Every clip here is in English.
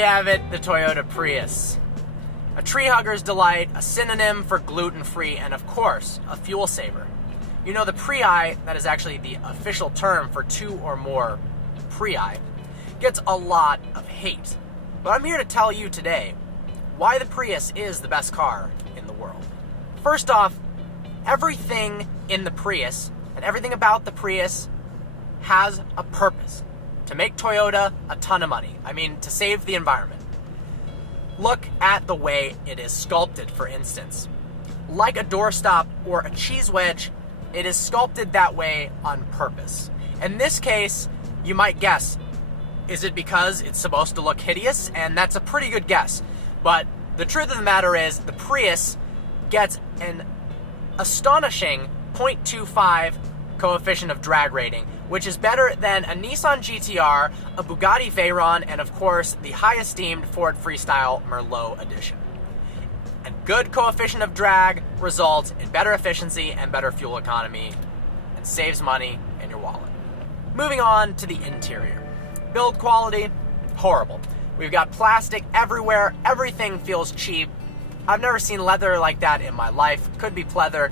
we have it, the Toyota Prius. A tree hugger's delight, a synonym for gluten-free, and of course, a fuel saver. You know, the Prii, that is actually the official term for 2 or more Prii, gets a lot of hate. But I'm here to tell you today why the Prius is the best car in the world. First off, everything in the Prius and everything about the Prius has a purpose. To make Toyota a ton of money. I mean, to save the environment. Look at the way it is sculpted, for instance. Like a doorstop or a cheese wedge, it is sculpted that way on purpose. In this case, you might guess, is it because it's supposed to look hideous? And that's a pretty good guess. But the truth of the matter is, the Prius gets an astonishing 0.25 coefficient of drag rating, which is better than a Nissan GT-R, a Bugatti Veyron, and of course, the high-esteemed Ford Freestyle Merlot edition. A good coefficient of drag results in better efficiency and better fuel economy, and saves money in your wallet. Moving on to the interior. Build quality, horrible. We've got plastic everywhere, everything feels cheap. I've never seen leather like that in my life. Could be pleather.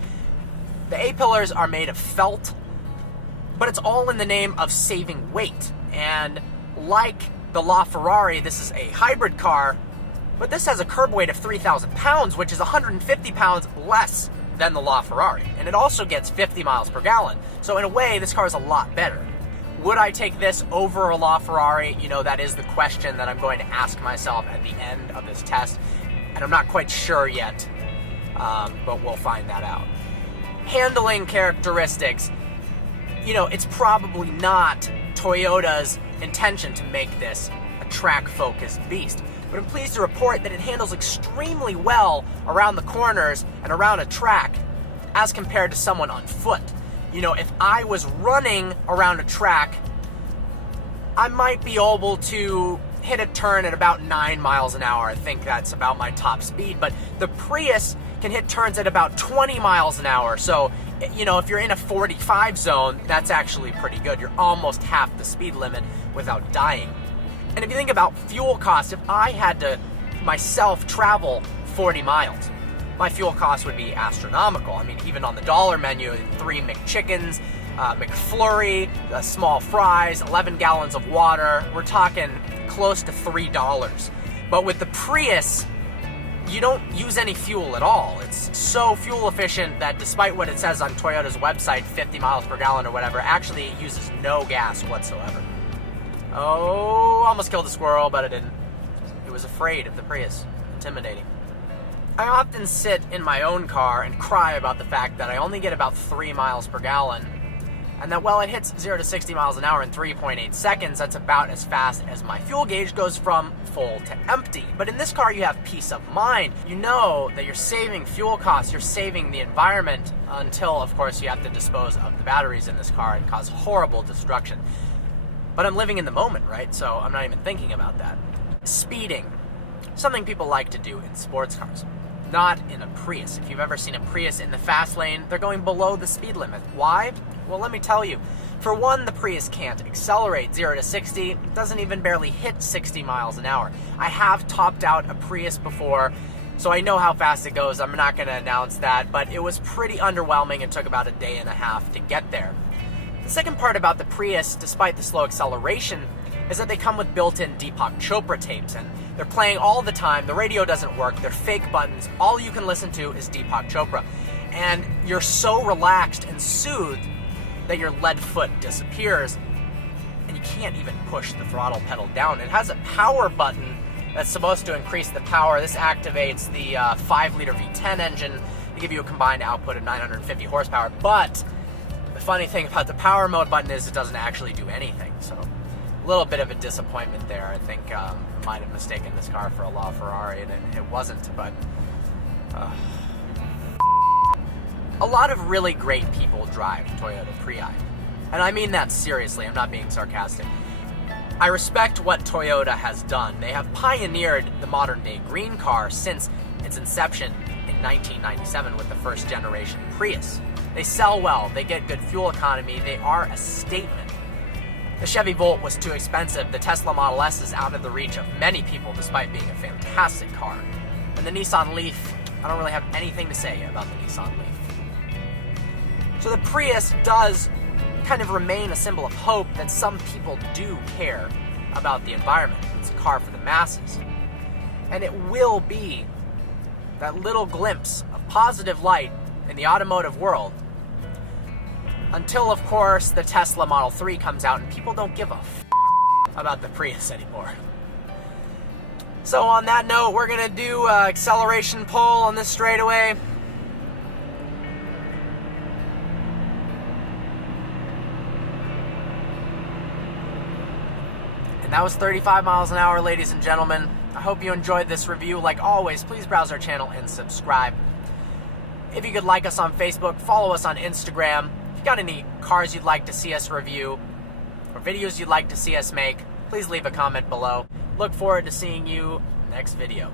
The A-pillars are made of felt, but it's all in the name of saving weight. And like the LaFerrari, this is a hybrid car, but this has a curb weight of 3,000 pounds, which is 150 pounds less than the LaFerrari. And it also gets 50 miles per gallon. So in a way, this car is a lot better. Would I take this over a LaFerrari? You know, that is the question that I'm going to ask myself at the end of this test. And I'm not quite sure yet, but we'll find that out. Handling characteristics. You know, it's probably not Toyota's intention to make this a track-focused beast. But I'm pleased to report that it handles extremely well around the corners and around a track as compared to someone on foot. You know, if I was running around a track, I might be able to hit a turn at about 9 miles an hour. I think that's about my top speed. But the Prius can hit turns at about 20 miles an hour. So, you know, if you're in a 45 zone, that's actually pretty good. You're almost half the speed limit without dying. And if you think about fuel costs, if I had to myself travel 40 miles, my fuel cost would be astronomical. I mean, even on the dollar menu, 3 McChickens, McFlurry, small fries, 11 gallons of water, we're talking close to $3. But with the Prius, you don't use any fuel at all. It's so fuel efficient that despite what it says on Toyota's website, 50 miles per gallon or whatever, actually it uses no gas whatsoever. Oh, almost killed a squirrel, but I didn't. It was afraid of the Prius. Intimidating. I often sit in my own car and cry about the fact that I only get about 3 miles per gallon, and that while it hits 0 to 60 miles an hour in 3.8 seconds, that's about as fast as my fuel gauge goes from full to empty. But in this car, you have peace of mind. You know that you're saving fuel costs, you're saving the environment, until, of course, you have to dispose of the batteries in this car and cause horrible destruction. But I'm living in the moment, right? So I'm not even thinking about that. Speeding. Something people like to do in sports cars. Not in a Prius. If you've ever seen a Prius in the fast lane, they're going below the speed limit. Why? Well, let me tell you. For one, the Prius can't accelerate 0 to 60. It doesn't even barely hit 60 miles an hour. I have topped out a Prius before, so I know how fast it goes. I'm not going to announce that, but it was pretty underwhelming. It took about a day and a half to get there. The second part about the Prius, despite the slow acceleration, is that they come with built-in Deepak Chopra tapes, and they're playing all the time. The radio doesn't work. They're fake buttons. All you can listen to is Deepak Chopra. And you're so relaxed and soothed that your lead foot disappears, and you can't even push the throttle pedal down. It has a power button that's supposed to increase the power. This activates the 5-liter V10 engine to give you a combined output of 950 horsepower. But the funny thing about the power mode button is it doesn't actually do anything. So a little bit of a disappointment there. I think I might have mistaken this car for a LaFerrari, and it wasn't, but a lot of really great people drive Toyota Prius. And I mean that seriously, I'm not being sarcastic. I respect what Toyota has done. They have pioneered the modern day green car since its inception in 1997 with the first generation Prius. They sell well, they get good fuel economy, they are a statement. The Chevy Volt was too expensive. The Tesla Model S is out of the reach of many people despite being a fantastic car. And the Nissan Leaf, I don't really have anything to say about the Nissan Leaf. So the Prius does kind of remain a symbol of hope that some people do care about the environment. It's a car for the masses. And it will be that little glimpse of positive light in the automotive world until, of course, the Tesla Model 3 comes out and people don't give a about the Prius anymore. So on that note, we're going to do an acceleration pull on this straightaway. And that was 35 miles an hour, ladies and gentlemen. I hope you enjoyed this review. Like always, please browse our channel and subscribe. If you could like us on Facebook, follow us on Instagram. If you got any cars you'd like to see us review or videos you'd like to see us make, please leave a comment below. Look forward to seeing you next video.